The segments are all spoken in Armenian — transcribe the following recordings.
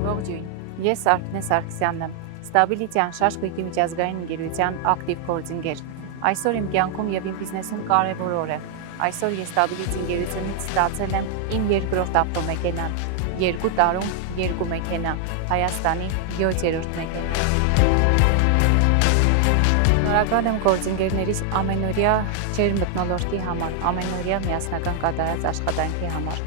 Ողջույն, ես Արքնե Սարգսյանն եմ, Stability Անշարժ միջազգային ընկերության ակտիվ գործընկեր։ Այսօր իմ կյանքում եւ իմ բիզնեսում կարևոր օր է։ Այսօր ես Stability ընկերությունից ստացել եմ իմ երկրորդ ավտոմեքենան։ 2 տարում 2 մեքենա, Հայաստանի 7-րդ մեքենա։ Շնորհակալ եմ գործընկերներիս ամենօրյա ջերմ մթնոլորտի համար, ամենօրյա միասնական կատարած աշխատանքի համար։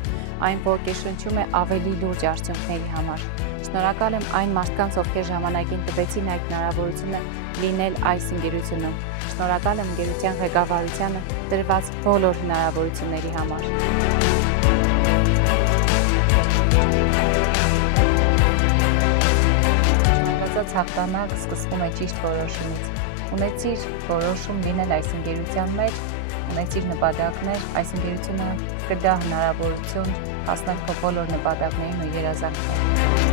Այն ոգեշնչում է ավելի լուրջ արդյունքների համար։ Շնորհակալ եմ այն մարդկանց, ովքեր ժամանակին տվեցին այդ հնարավորությունը լինել այս ընկերությունում։ Շնորհակալ եմ ընկերության ղեկավարությանը տրված բոլոր հնարավորությունների համար։ Շնորհակալություն հաղթանակ սկսվում է ճիշտ որոշումից։ Ունեցիր որոշում լինել այս ընկերության մեջ, ունեցիր նպատակներ, այս ընկերությունը կտա հնարավորություն հասնել քո բոլոր նպատակներին ու երազանքներին։